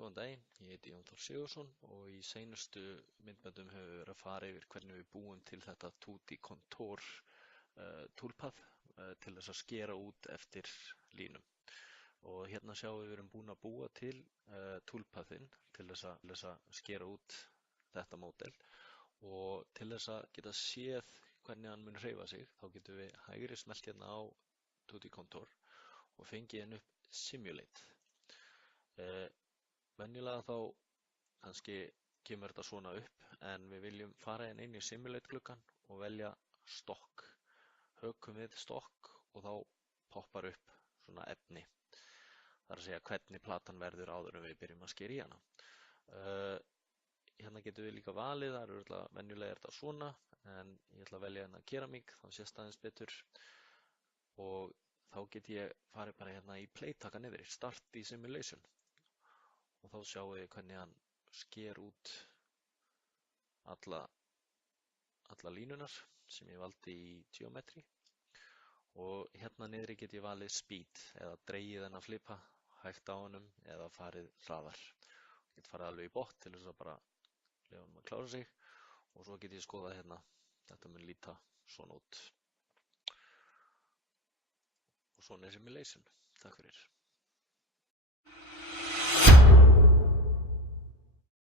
Góðan daginn, ég heiti Jón Þór Sigurðsson og í seinustu myndböndum hefur við verið að fara yfir hvernig við búum til þetta Tutti Contour toolpath til þess að skera út eftir línum. Og hérna sjáum við erum búin að búa til toolpathin til þess að skera út þetta módel, og til þess að geta séð hvernig hann mun hreyfa sig þá getum við hægri smellt hérna á Tutti Contour og fengið henn upp Simulate. Venjulega þá kannski kemur þetta svona upp, en við viljum fara inn í Simulate gluggann og velja stokk. Hökum við stokk og þá poppar upp svona efni. Það er að segja hvernig platan verður áður en við byrjum að skera í hana. Hérna getum við líka valið, venjulega er þetta svona, en ég ætla að velja hérna keramík, þá sést aðeins betur. Og þá get ég farið bara hérna í play taka niður, start í simulation. Og þá sjáum við hvernig hann sker út alla línunar sem ég valdi í geometry. Og hérna niðri get ég valið speed, eða dregið þennan flipa hægt á honum eða farið hraðar. Ég get farið alveg í botn til þess að bara leyfa honum að klára sig, og svo get ég skoðað hérna, þetta mun líta svona út. Og svona er simulation. Takk fyrir.